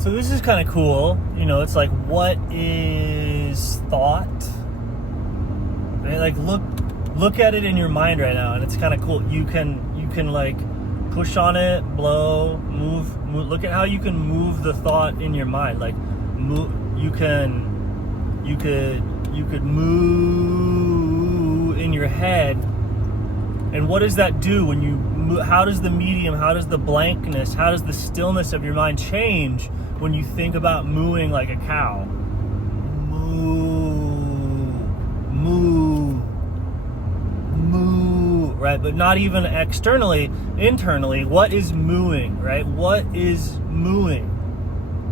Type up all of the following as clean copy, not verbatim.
So this is kind of cool. You know, it's like, what is thought? Right? Like, look at it in your mind right now, and it's kind of cool. You can like push on it, blow, move. Look at how you can move the thought in your mind. Like, you could move in your head. And what does that do when you move? How does the medium, how does the blankness, how does the stillness of your mind change when you think about mooing like a cow? Moo, right? But not even externally, internally. What is mooing, right? What is mooing?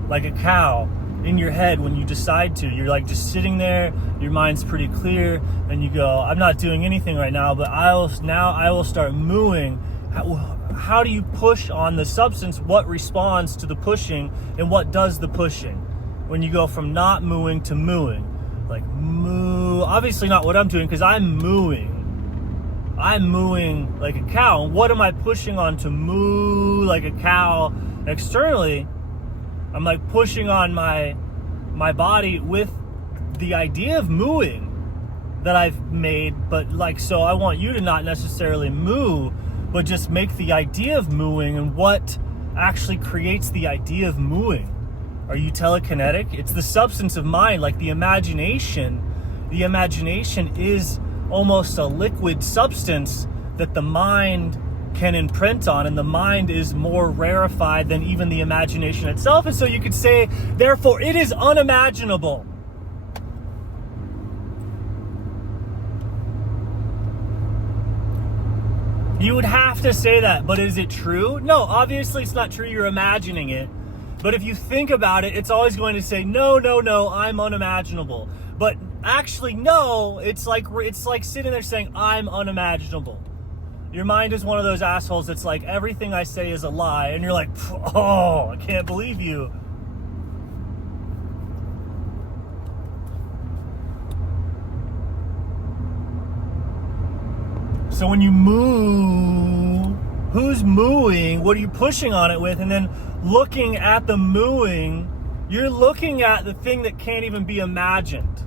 Like a cow in your head when you decide to. You're like just sitting there, your mind's pretty clear, and you go, I'm not doing anything right now, but I will start mooing. How do you push on the substance? What responds to the pushing, and what does the pushing? When you go from not mooing to mooing. Like moo, obviously not what I'm doing, because I'm mooing like a cow. And what am I pushing on to moo like a cow externally? I'm like pushing on my body with the idea of mooing that I've made, but like, so I want you to not necessarily moo, but just make the idea of mooing. And what actually creates the idea of mooing? Are you telekinetic? It's the substance of mind, like the imagination. The imagination is almost a liquid substance that the mind can imprint on, and the mind is more rarefied than even the imagination itself. And so you could say, therefore, it is unimaginable. You would have to say that, but is it true? No, obviously it's not true. You're imagining it. But if you think about it, it's always going to say, no, I'm unimaginable. But actually, no, it's like sitting there saying, I'm unimaginable. Your mind is one of those assholes that's like, everything I say is a lie. And you're like, oh, I can't believe you. So when you moo, who's mooing? What are you pushing on it with? And then looking at the mooing, you're looking at the thing that can't even be imagined.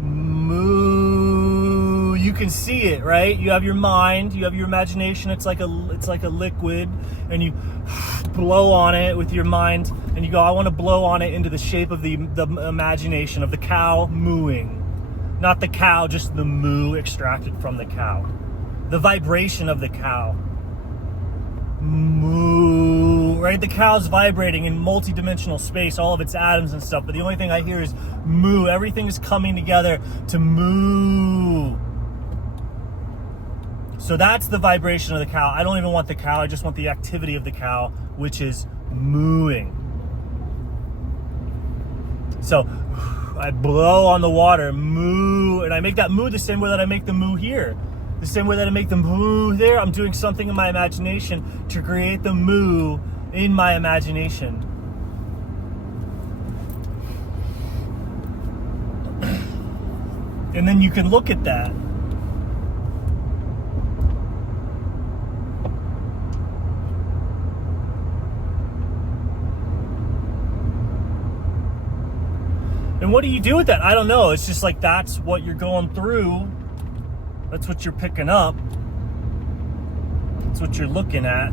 Moo, you can see it, right? You have your mind, you have your imagination. It's like a liquid, and you blow on it with your mind, and you go, I want to blow on it into the shape of the imagination of the cow mooing. Not the cow, just the moo extracted from the cow. The vibration of the cow. Moo, right? The cow's vibrating in multi-dimensional space, all of its atoms and stuff, but the only thing I hear is moo. Everything is coming together to moo. So that's the vibration of the cow. I don't even want the cow, I just want the activity of the cow, which is mooing. So I blow on the water, moo, and I make that moo the same way that I make the moo here. The same way that I make the moo there, I'm doing something in my imagination to create the moo in my imagination. And then you can look at that. And what do you do with that? I don't know. It's just like, that's what you're going through. That's what you're picking up. That's what you're looking at.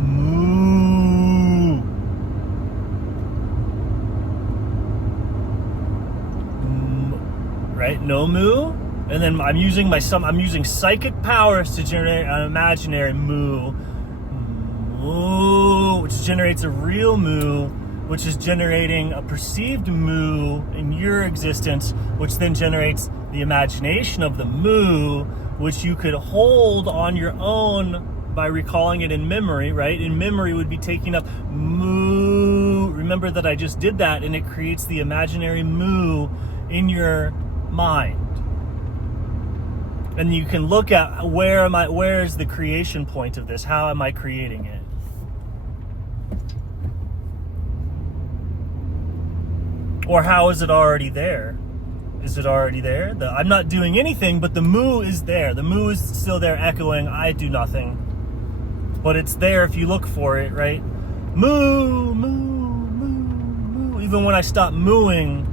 Moo. Right? No moo. And then I'm using psychic powers to generate an imaginary moo. Moo, which generates a real moo, which is generating a perceived moo in your existence, which then generates the imagination of the moo, which you could hold on your own by recalling it in memory, right? In memory would be taking up moo. Remember that I just did that, and it creates the imaginary moo in your mind. And you can look at where is the creation point of this? How am I creating it? Or how is it already there? Is it already there? I'm not doing anything, but the moo is there. The moo is still there echoing, I do nothing. But it's there if you look for it, right? Moo, moo, moo, moo. Even when I stop mooing,